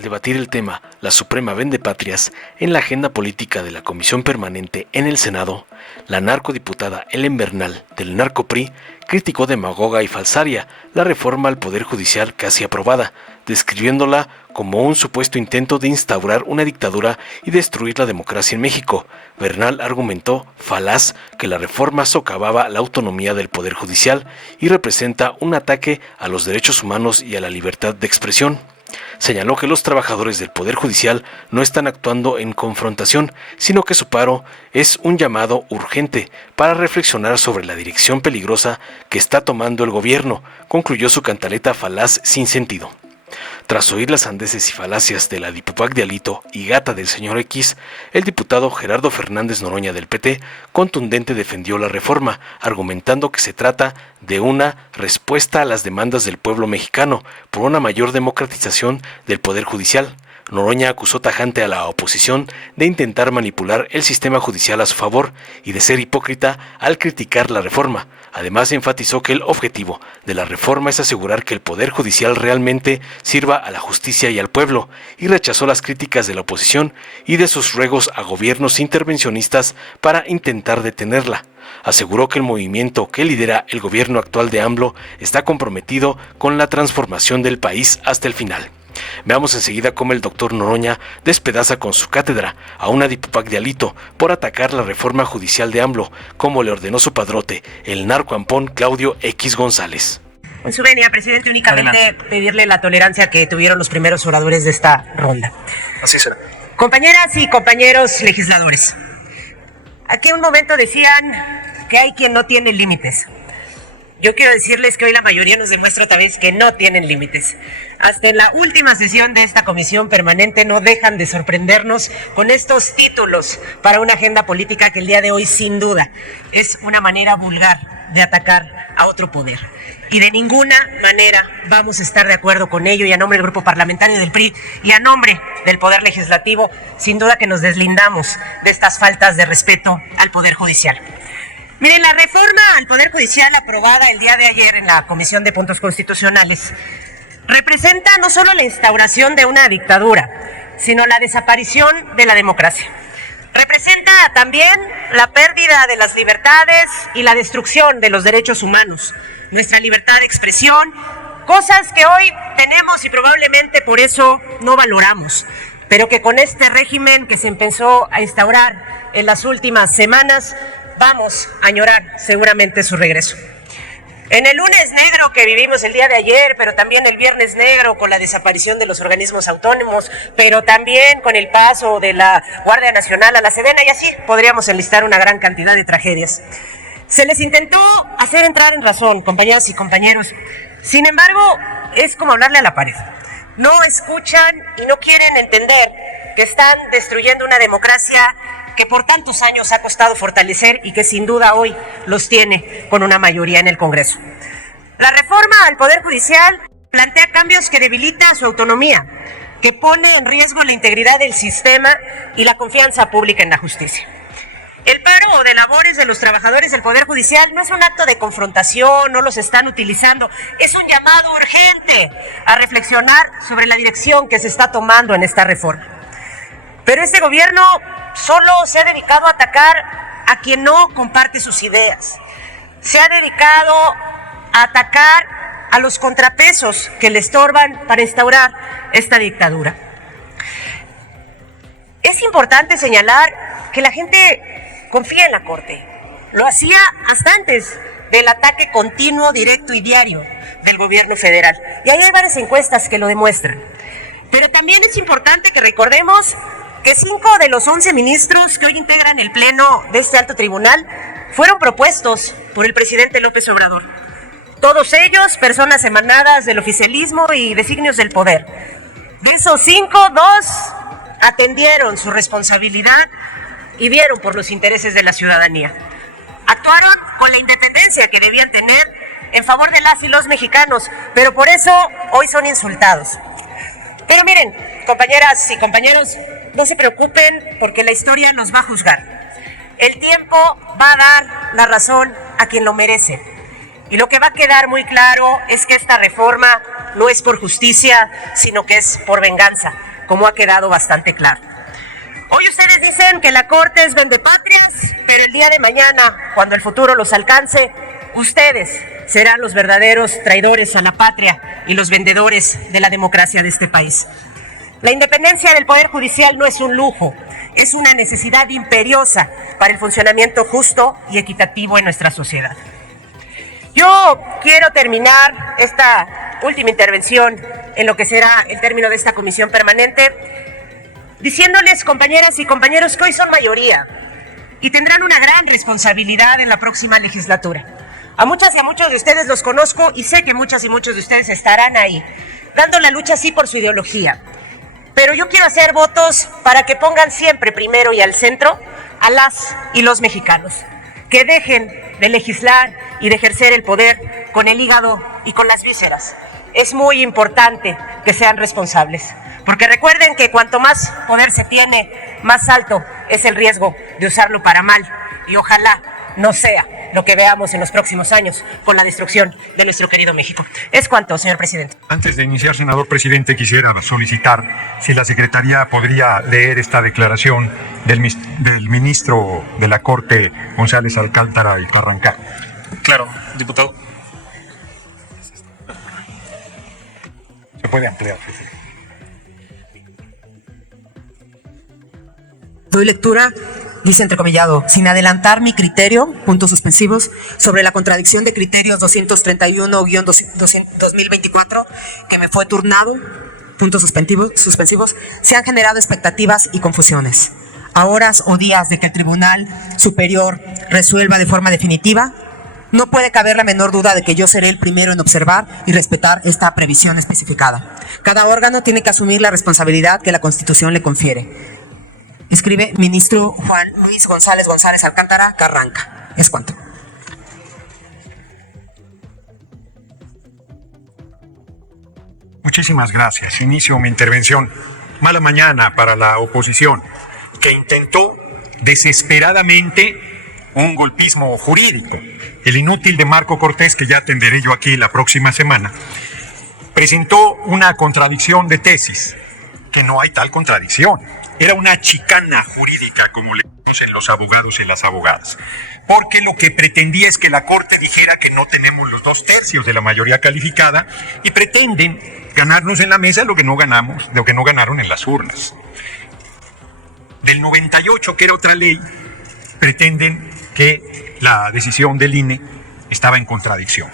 al debatir el tema La Suprema Vendepatrias en la agenda política de la Comisión Permanente en el Senado, la narcodiputada Helen Bernal del Narcopri criticó demagoga y falsaria la reforma al Poder Judicial casi aprobada, describiéndola como un supuesto intento de instaurar una dictadura y destruir la democracia en México. Bernal argumentó, falaz, que la reforma socavaba la autonomía del Poder Judicial y representa un ataque a los derechos humanos y a la libertad de expresión. Señaló que los trabajadores del Poder Judicial no están actuando en confrontación, sino que su paro es un llamado urgente para reflexionar sobre la dirección peligrosa que está tomando el gobierno, concluyó su cantaleta falaz sin sentido. Tras oír las sandeces y falacias de la dipupac de Alito y gata del señor X, el diputado Gerardo Fernández Noroña del PT contundente defendió la reforma, argumentando que se trata de una respuesta a las demandas del pueblo mexicano por una mayor democratización del Poder Judicial. Noroña acusó tajante a la oposición de intentar manipular el sistema judicial a su favor y de ser hipócrita al criticar la reforma. Además, enfatizó que el objetivo de la reforma es asegurar que el Poder Judicial realmente sirva a la justicia y al pueblo, y rechazó las críticas de la oposición y de sus ruegos a gobiernos intervencionistas para intentar detenerla. Aseguró que el movimiento que lidera el gobierno actual de AMLO está comprometido con la transformación del país hasta el final. Veamos enseguida cómo el doctor Noroña despedaza con su cátedra a una dipupac de Alito por atacar la reforma judicial de AMLO, como le ordenó su padrote, el narcoampón Claudio X González. En su venia, presidente, únicamente pedirle la tolerancia que tuvieron los primeros oradores de esta ronda. Así será. Compañeras y compañeros legisladores, aquí un momento decían que hay quien no tiene límites. Yo quiero decirles que hoy la mayoría nos demuestra otra vez que no tienen límites. Hasta en la última sesión de esta comisión permanente no dejan de sorprendernos con estos títulos para una agenda política que el día de hoy sin duda es una manera vulgar de atacar a otro poder. Y de ninguna manera vamos a estar de acuerdo con ello, y a nombre del grupo parlamentario del PRI y a nombre del Poder Legislativo, sin duda que nos deslindamos de estas faltas de respeto al Poder Judicial. Miren, la reforma al Poder Judicial aprobada el día de ayer en la Comisión de Puntos Constitucionales representa no solo la instauración de una dictadura, sino la desaparición de la democracia. Representa también la pérdida de las libertades y la destrucción de los derechos humanos, nuestra libertad de expresión, cosas que hoy tenemos y probablemente por eso no valoramos, pero que con este régimen que se empezó a instaurar en las últimas semanas, vamos a añorar seguramente su regreso. En el lunes negro que vivimos el día de ayer, pero también el viernes negro con la desaparición de los organismos autónomos, pero también con el paso de la Guardia Nacional a la Sedena, y así podríamos enlistar una gran cantidad de tragedias. Se les intentó hacer entrar en razón, compañeras y compañeros. Sin embargo, es como hablarle a la pared. No escuchan y no quieren entender que están destruyendo una democracia que por tantos años ha costado fortalecer y que sin duda hoy los tiene con una mayoría en el Congreso. La reforma al Poder Judicial plantea cambios que debilitan su autonomía, que pone en riesgo la integridad del sistema y la confianza pública en la justicia. El paro de labores de los trabajadores del Poder Judicial no es un acto de confrontación, no los están utilizando, es un llamado urgente a reflexionar sobre la dirección que se está tomando en esta reforma. Pero este gobierno solo se ha dedicado a atacar a quien no comparte sus ideas. Se ha dedicado a atacar a los contrapesos que le estorban para instaurar esta dictadura. Es importante señalar que la gente confía en la Corte. Lo hacía hasta antes del ataque continuo, directo y diario del gobierno federal. Y ahí hay varias encuestas que lo demuestran. Pero también es importante que recordemos que 5 de los 11 ministros que hoy integran el pleno de este alto tribunal fueron propuestos por el presidente López Obrador. Todos ellos personas emanadas del oficialismo y designios del poder. De esos 5, 2 atendieron su responsabilidad y vieron por los intereses de la ciudadanía. Actuaron con la independencia que debían tener en favor de las y los mexicanos, pero por eso hoy son insultados. Pero miren, compañeras y compañeros, no se preocupen porque la historia nos va a juzgar. El tiempo va a dar la razón a quien lo merece. Y lo que va a quedar muy claro es que esta reforma no es por justicia, sino que es por venganza. como ha quedado bastante claro. Hoy ustedes dicen que la Corte es vendepatrias, pero el día de mañana, cuando el futuro los alcance, ustedes serán los verdaderos traidores a la patria y los vendedores de la democracia de este país. La independencia del Poder Judicial no es un lujo, es una necesidad imperiosa para el funcionamiento justo y equitativo en nuestra sociedad. Yo quiero terminar esta última intervención en lo que será el término de esta comisión permanente diciéndoles, compañeras y compañeros, que hoy son mayoría y tendrán una gran responsabilidad en la próxima legislatura. A muchas y a muchos de ustedes los conozco y sé que muchas y muchos de ustedes estarán ahí, dando la lucha sí por su ideología. Pero yo quiero hacer votos para que pongan siempre primero y al centro a las y los mexicanos. Que dejen de legislar y de ejercer el poder con el hígado y con las vísceras. Es muy importante que sean responsables. Porque recuerden que cuanto más poder se tiene, más alto es el riesgo de usarlo para mal. Y ojalá no sea lo que veamos en los próximos años con la destrucción de nuestro querido México. Es cuanto, señor presidente. Antes de iniciar, senador presidente, quisiera solicitar si la Secretaría podría leer esta declaración del ministro de la Corte, González Alcántara y Carrancá. Claro, diputado. Se puede ampliar. Doy lectura, dice entrecomillado, sin adelantar mi criterio, puntos suspensivos, sobre la contradicción de criterios 231-2024 que me fue turnado, puntos suspensivos, se han generado expectativas y confusiones. A horas o días de que el Tribunal Superior resuelva de forma definitiva, no puede caber la menor duda de que yo seré el primero en observar y respetar esta previsión especificada. Cada órgano tiene que asumir la responsabilidad que la Constitución le confiere. Escribe ministro Juan Luis González Alcántara Carranca. Es cuanto. Muchísimas gracias. Inicio mi intervención. Mala mañana para la oposición, que intentó desesperadamente un golpismo jurídico. El inútil de Marco Cortés, que ya atenderé yo aquí la próxima semana, presentó una contradicción de tesis, que no hay tal contradicción. Era una chicana jurídica, como le dicen los abogados y las abogadas, porque lo que pretendía es que la Corte dijera que no tenemos los 2/3 de la mayoría calificada y pretenden ganarnos en la mesa lo que no ganamos, lo que no ganaron en las urnas. Del 98, que era otra ley, pretenden que la decisión del INE estaba en contradicción.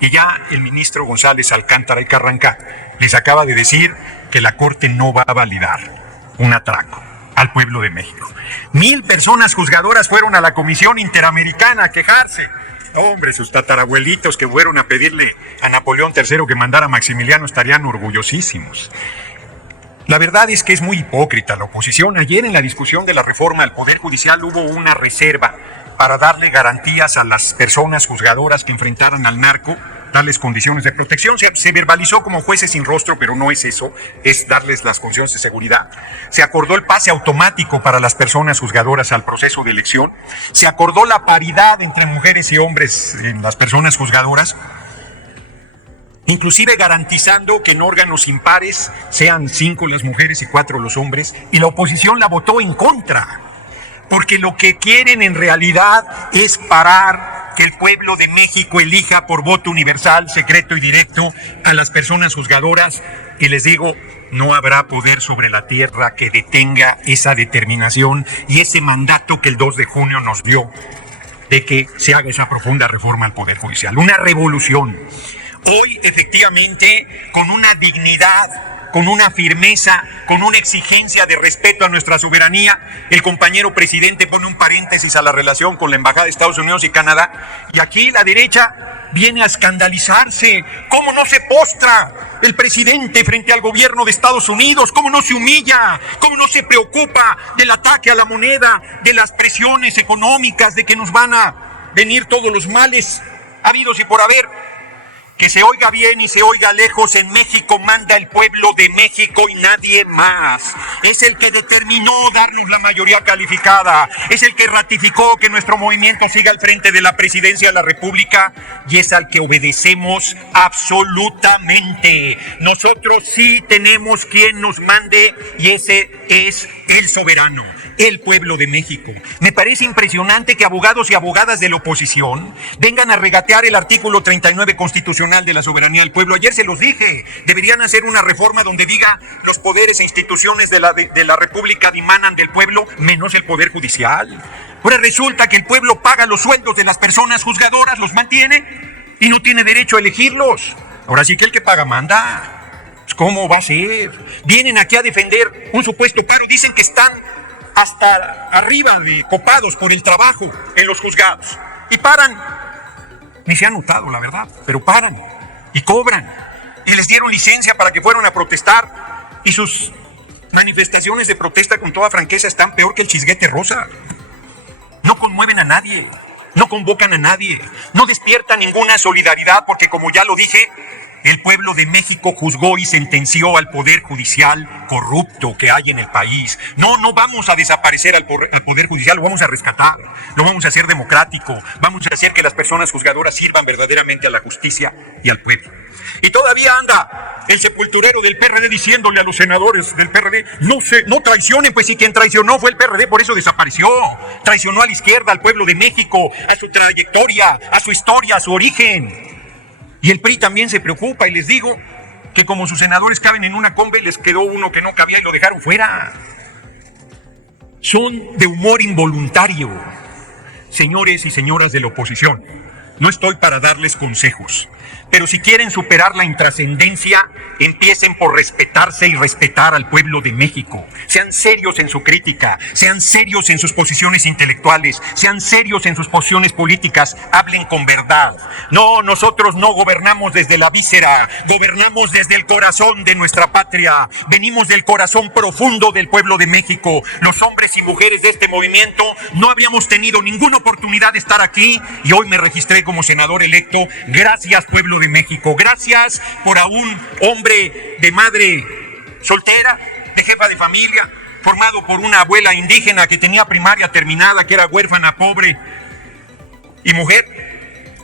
Y ya el ministro González Alcántara y Carrancá les acaba de decir que la Corte no va a validar un atraco al pueblo de México. 1,000 personas juzgadoras fueron a la Comisión Interamericana a quejarse. Hombre, sus tatarabuelitos que fueron a pedirle a Napoleón III que mandara a Maximiliano estarían orgullosísimos. La verdad es que es muy hipócrita la oposición. Ayer en la discusión de la reforma al Poder Judicial hubo una reserva para darle garantías a las personas juzgadoras que enfrentaran al narco, darles condiciones de protección. Se verbalizó como jueces sin rostro, pero no es eso, es darles las condiciones de seguridad. Se acordó el pase automático para las personas juzgadoras al proceso de elección. Se acordó la paridad entre mujeres y hombres en las personas juzgadoras, inclusive garantizando que en órganos impares sean 5 las mujeres y 4 los hombres, y la oposición la votó en contra, porque lo que quieren en realidad es parar que el pueblo de México elija por voto universal, secreto y directo a las personas juzgadoras, y les digo, no habrá poder sobre la tierra que detenga esa determinación y ese mandato que el 2 de junio nos dio de que se haga esa profunda reforma al Poder Judicial. Una revolución. Hoy, efectivamente, con una dignidad, con una firmeza, con una exigencia de respeto a nuestra soberanía, el compañero presidente pone un paréntesis a la relación con la Embajada de Estados Unidos y Canadá, y aquí la derecha viene a escandalizarse. ¿Cómo no se postra el presidente frente al gobierno de Estados Unidos? ¿Cómo no se humilla? ¿Cómo no se preocupa del ataque a la moneda, de las presiones económicas, de que nos van a venir todos los males habidos y por haber? Que se oiga bien y se oiga lejos, en México manda el pueblo de México y nadie más. Es el que determinó darnos la mayoría calificada, es el que ratificó que nuestro movimiento siga al frente de la presidencia de la República y es al que obedecemos absolutamente. Nosotros sí tenemos quien nos mande y ese es el soberano, el pueblo de México. Me parece impresionante que abogados y abogadas de la oposición vengan a regatear el artículo 39 constitucional de la soberanía del pueblo. Ayer se los dije, deberían hacer una reforma donde diga los poderes e instituciones de la República dimanan del pueblo, menos el Poder Judicial. Ahora resulta que el pueblo paga los sueldos de las personas juzgadoras, los mantiene y no tiene derecho a elegirlos. Ahora sí que el que paga manda. ¿Cómo va a ser? Vienen aquí a defender un supuesto paro, dicen que están hasta arriba de copados por el trabajo en los juzgados. Y paran. Ni se ha notado, la verdad, pero paran. Y cobran. Y les dieron licencia para que fueran a protestar. Y sus manifestaciones de protesta, con toda franqueza, están peor que el chisguete rosa. No conmueven a nadie. No convocan a nadie. No despiertan ninguna solidaridad porque, como ya lo dije, el pueblo de México juzgó y sentenció al Poder Judicial corrupto que hay en el país. No vamos a desaparecer al Poder Judicial, lo vamos a rescatar, lo vamos a hacer democrático, vamos a hacer que las personas juzgadoras sirvan verdaderamente a la justicia y al pueblo. Y todavía anda el sepulturero del PRD diciéndole a los senadores del PRD, no traicionen, pues si quien traicionó fue el PRD, por eso desapareció. Traicionó a la izquierda, al pueblo de México, a su trayectoria, a su historia, a su origen. Y el PRI también se preocupa y les digo que como sus senadores caben en una combe, les quedó uno que no cabía y lo dejaron fuera. Son de humor involuntario. Señores y señoras de la oposición, no estoy para darles consejos, pero si quieren superar la intrascendencia, empiecen por respetarse y respetar al pueblo de México. Sean serios en su crítica, sean serios en sus posiciones intelectuales, sean serios en sus posiciones políticas, hablen con verdad. No, nosotros no gobernamos desde la víscera, gobernamos desde el corazón de nuestra patria. Venimos del corazón profundo del pueblo de México. Los hombres y mujeres de este movimiento no habíamos tenido ninguna oportunidad de estar aquí y hoy me registré como senador electo. Gracias, pueblo de México. Gracias por a un hombre de madre soltera, de jefa de familia, formado por una abuela indígena que tenía primaria terminada, que era huérfana, pobre y mujer,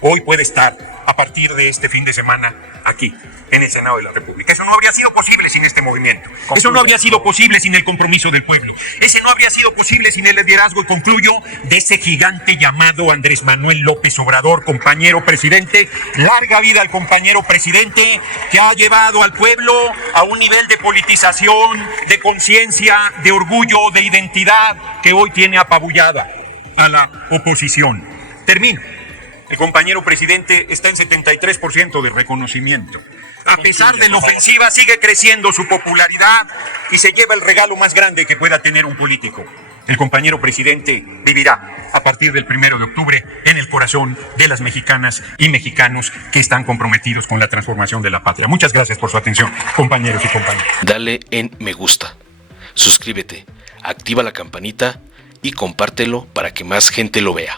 hoy puede estar a partir de este fin de semana aquí en el Senado de la República. Eso no habría sido posible sin este movimiento. Eso no habría sido posible sin el compromiso del pueblo. Ese no habría sido posible sin el liderazgo, y concluyo, de ese gigante llamado Andrés Manuel López Obrador, compañero presidente. Larga vida al compañero presidente que ha llevado al pueblo a un nivel de politización, de conciencia, de orgullo, de identidad que hoy tiene apabullada a la oposición. Termino. El compañero presidente está en 73% de reconocimiento. A pesar de la ofensiva, sigue creciendo su popularidad y se lleva el regalo más grande que pueda tener un político. El compañero presidente vivirá a partir del 1 de octubre en el corazón de las mexicanas y mexicanos que están comprometidos con la transformación de la patria. Muchas gracias por su atención, compañeros y compañeras. Dale en me gusta, suscríbete, activa la campanita y compártelo para que más gente lo vea.